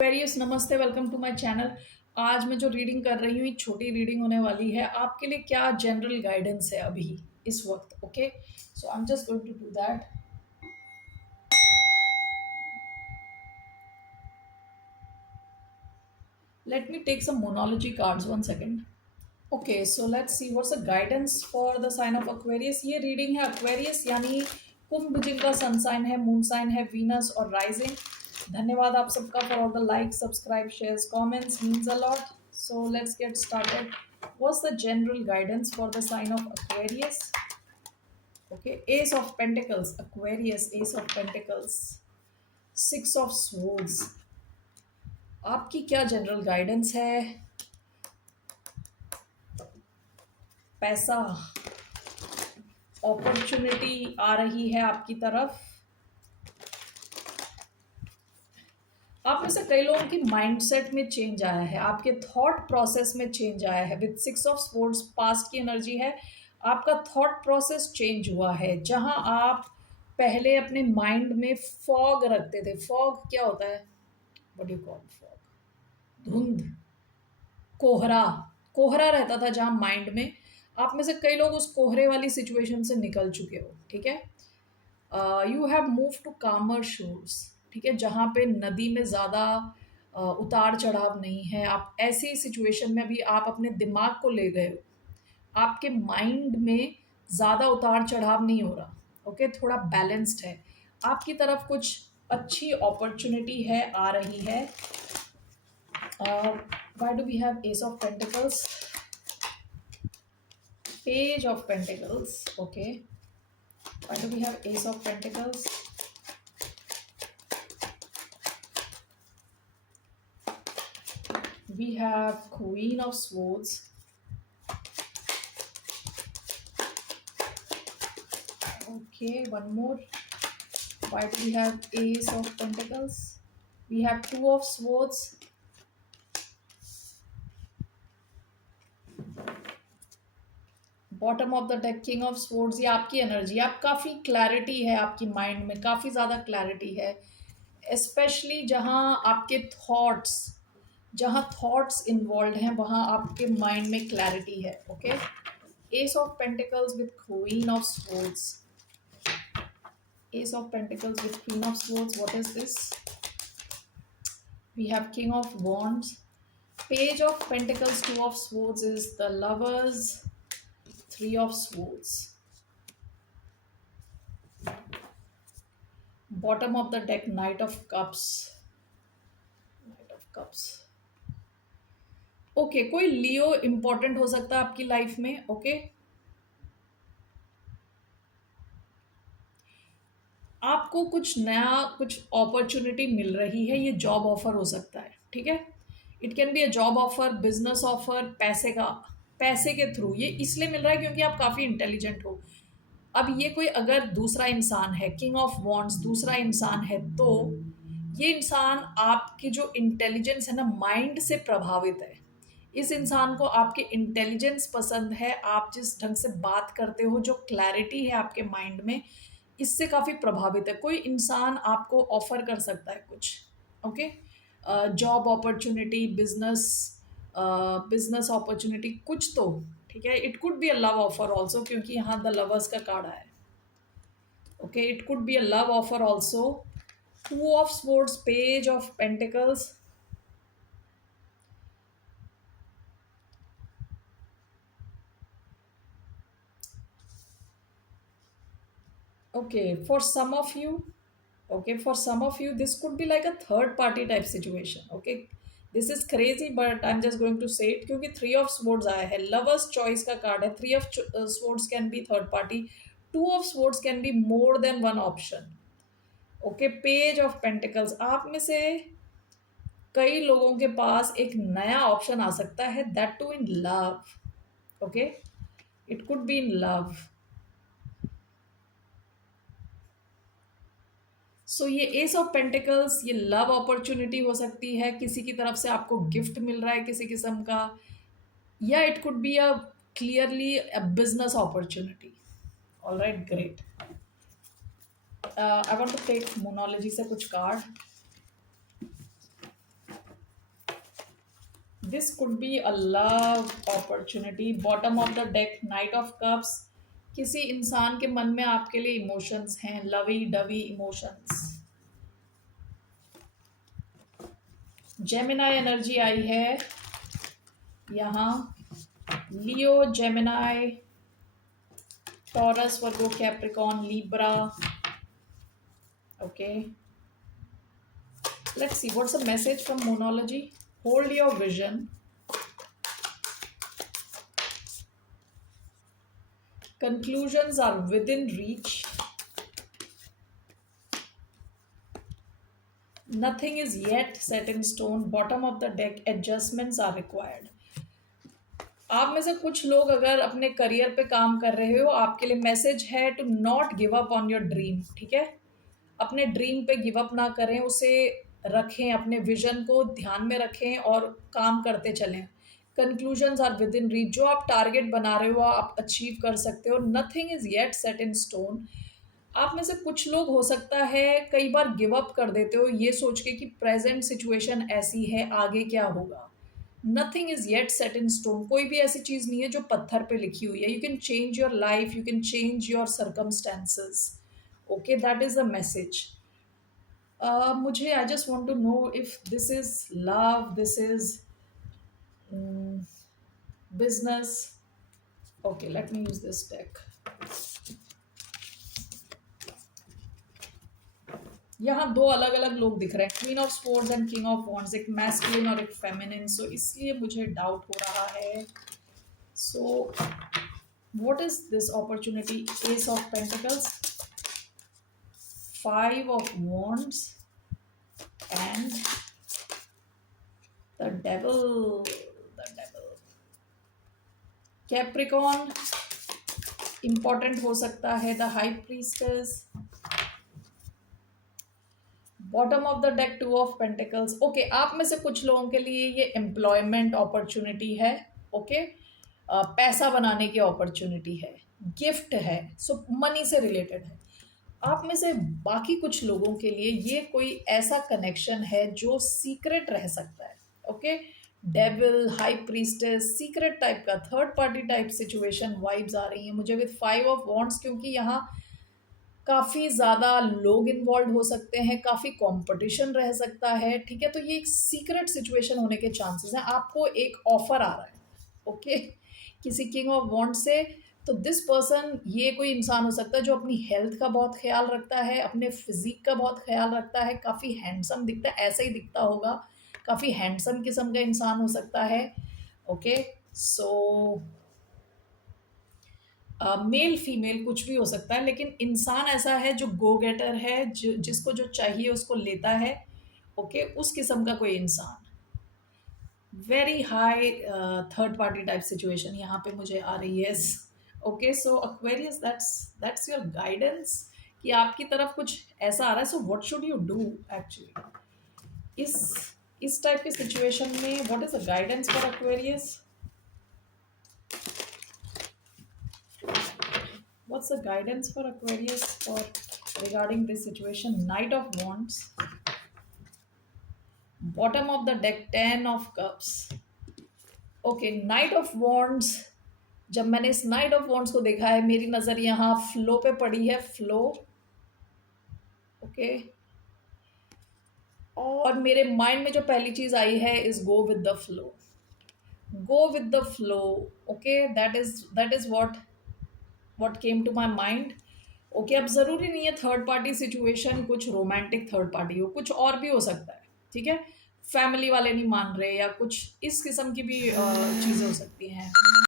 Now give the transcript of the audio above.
Various नमस्ते, welcome to my channel. आज मैं जो रीडिंग कर रही हूँ एक छोटी रीडिंग होने वाली है। आपके लिए क्या जनरल गाइडेंस है अभी इस वक्त? Okay, so I am just going to do that. Let me take some monology cards, one second. Okay, so let's see what's the guidance for the sign of Aquarius. ये reading है Aquarius यानी कुंभ, जिनका sun sign है, moon sign है Venus और rising. धन्यवाद आप सबका for all the like, subscribe, shares, comments, means a lot. So let's get started. What's the general guidance for the sign of Aquarius? Okay, Ace of Pentacles, Aquarius, Ace of Pentacles, Six of Swords. आपकी क्या general guidance है? पैसा, opportunity आ रही है आपकी तरफ। आप में से कई लोगों की माइंडसेट में चेंज आया है, आपके थॉट प्रोसेस में चेंज आया है। With six of sports past की एनर्जी है, आपका थॉट प्रोसेस चेंज हुआ है। जहां आप पहले अपने माइंड में फॉग रखते थे। फॉग क्या होता है? What you call fog? धुंध, कोहरा। कोहरा रहता था जहां माइंड में। आप में से कई लोग उस कोहरे वाली सिचुएशन से निकल चुके हो। ठीक है, यू हैव मूव टू कामर शोर्स। ठीक है, जहाँ पे नदी में ज़्यादा उतार चढ़ाव नहीं है। आप ऐसी सिचुएशन में अभी आप अपने दिमाग को ले गए हो। आपके माइंड में ज़्यादा उतार चढ़ाव नहीं हो रहा। ओके, थोड़ा बैलेंस्ड है। आपकी तरफ कुछ अच्छी अपॉर्चुनिटी है, आ रही है। Why do we have ace of pentacles, page of pentacles? Okay, why do we have ace of pentacles? We have Queen of Swords. Okay, one more. Why do we have Ace of Pentacles? We have Two of Swords. Bottom of the deck king of swords. ये आपकी energy, आप काफ़ी clarity है आपकी mind में, काफ़ी ज़्यादा clarity है। स्पेशली जहाँ आपके थॉट्स, जहाँ थॉट्स इन्वॉल्व हैं वहाँ आपके माइंड में क्लैरिटी है। Okay, S of pentacles with queen of swords. Ace of Pentacles with Queen of Swords. What is this? We have King of Wands. Page of Pentacles, Two of Swords is the Lovers. Three of Swords. Bottom of the deck, Knight of Cups. Knight of Cups. Okay, कोई लियो important हो सकता है आपकी life में। Okay, आपको कुछ नया, कुछ अपॉर्चुनिटी मिल रही है। ये जॉब ऑफर हो सकता है। ठीक है, it can be a job offer, business offer, पैसे का, पैसे के थ्रू। ये इसलिए मिल रहा है क्योंकि आप काफ़ी इंटेलिजेंट हो। अब ये कोई अगर दूसरा इंसान है, किंग ऑफ वॉन्ड्स दूसरा इंसान है, तो ये इंसान आपकी जो इंटेलिजेंस है ना, माइंड से प्रभावित है। इस इंसान को आपके इंटेलिजेंस पसंद है। आप जिस ढंग से बात करते हो, जो क्लैरिटी है आपके माइंड में, इससे काफ़ी प्रभावित है। कोई इंसान आपको ऑफर कर सकता है कुछ। Okay, job opportunity, business, business opportunity कुछ तो। ठीक है, it could be a love offer also, क्योंकि यहाँ द लवर्स का कार्ड है। Okay, it could be a love offer also. Two of sports, page of pentacles. Okay, for some of you, okay, for some of you, this could be like a third party type situation. Okay, this is crazy, but I'm just going to say it क्योंकि three of swords आया है, lovers choice का card है। Three of swords can be third party, two of swords can be more than one option. Okay, page of pentacles, आप में से कई लोगों के पास एक नया ऑप्शन आ सकता है, that two in love. Okay, it could be in love. So ये एस ऑफ पेंटिकल्स, ये लव अपॉर्चुनिटी हो सकती है। किसी की तरफ से आपको गिफ्ट मिल रहा है किसी किस्म का, या it could be a clearly a business opportunity. All right, great. I want to take monology से कुछ card. This could be a love opportunity. Bottom of the deck knight of cups. किसी इंसान के मन में आपके लिए इमोशंस हैं, lovey dovey emotions. Gemini energy आई है यहाँ। Leo, Gemini, Taurus, Virgo, Capricorn, Libra. Okay, let's see what's the message from Moonology. Hold your vision. Conclusions are within reach. Nothing is yet set in stone. Bottom of the deck, adjustments are required. आप में से कुछ लोग अगर अपने career पे काम कर रहे हो, आपके लिए मैसेज है to not give up on your dream. ठीक है, अपने ड्रीम पे गिव अप ना करें, उसे रखें, अपने विजन को ध्यान में रखें और काम करते चलें। Conclusions are within reach. जो आप टारगेट बना रहे हो आप अचीव कर सकते हो। Nothing is yet set in stone. आप में से कुछ लोग हो सकता है कई बार गिव अप कर देते हो ये सोच के कि प्रेजेंट सिचुएशन ऐसी है, आगे क्या होगा। Nothing is yet set in stone. कोई भी ऐसी चीज़ नहीं है जो पत्थर पे लिखी हुई है। You can change your life, you can change your circumstances. Okay, that is the message. मुझे I just want to know if this is love, this is business. Okay, let me use this deck. यहाँ दो अलग अलग लोग दिख रहे हैं, queen of swords and king of wands, एक मैस्कुलिन और एक फेमिनिन। सो इसलिए मुझे डाउट हो रहा है। So what is this opportunity? S of pentacles, five of wands and the devil. Capricorn important हो सकता है। The high priestess, bottom of the deck two of pentacles. Okay, आप में से कुछ लोगों के लिए ये एम्प्लॉयमेंट अपॉर्चुनिटी है। ओके, पैसा बनाने की अपॉर्चुनिटी है, गिफ्ट है, सो मनी से रिलेटेड है। आप में से बाकी कुछ लोगों के लिए ये कोई ऐसा कनेक्शन है जो सीक्रेट रह सकता है। Okay, devil, high priestess, secret type का, third party type situation vibes आ रही हैं मुझे विद फाइव ऑफ वॉन्ड्स, क्योंकि यहाँ काफ़ी ज़्यादा लोग इन्वॉल्व हो सकते हैं, काफ़ी कंपटीशन रह सकता है। ठीक है, तो ये एक सीक्रेट सिचुएशन होने के चांसेस हैं। आपको एक ऑफर आ रहा है, ओके, किसी किंग ऑफ वॉन्ड से। तो दिस पर्सन, ये कोई इंसान हो सकता है जो अपनी हेल्थ का बहुत ख्याल रखता है, अपने फिजिक का बहुत ख्याल रखता है, काफ़ी हैंडसम दिखता है, ऐसा ही दिखता होगा, काफ़ी हैंडसम किस्म का इंसान हो सकता है। ओके, सो मेल फीमेल कुछ भी हो सकता है, लेकिन इंसान ऐसा है जो गो गेटर है, जिसको जो चाहिए उसको लेता है। ओके, उस किस्म का कोई इंसान। Very high third party type situation यहाँ पे मुझे आ रही है। Okay, so Aquarius, that's your guidance कि आपकी तरफ कुछ ऐसा आ रहा है। So what should you do actually इस टाइप की सिचुएशन में? What is the guidance for Aquarius? What's the guidance for Aquarius for regarding this situation? Knight of Wands, bottom of the deck, Ten of Cups. Okay, Knight of Wands। जब मैंने इस Knight of Wands को देखा है, मेरी नज़र यहाँ flow पे पड़ी है, फ्लो। ओके, और मेरे माइंड में जो पहली चीज़ आई है is go with the flow, go with the flow. Okay, that is what came to my mind। Okay, अब ज़रूरी नहीं है थर्ड पार्टी सिचुएशन कुछ रोमांटिक थर्ड पार्टी हो, कुछ और भी हो सकता है। ठीक है, फैमिली वाले नहीं मान रहे या कुछ इस किस्म की भी चीज़ें हो सकती हैं।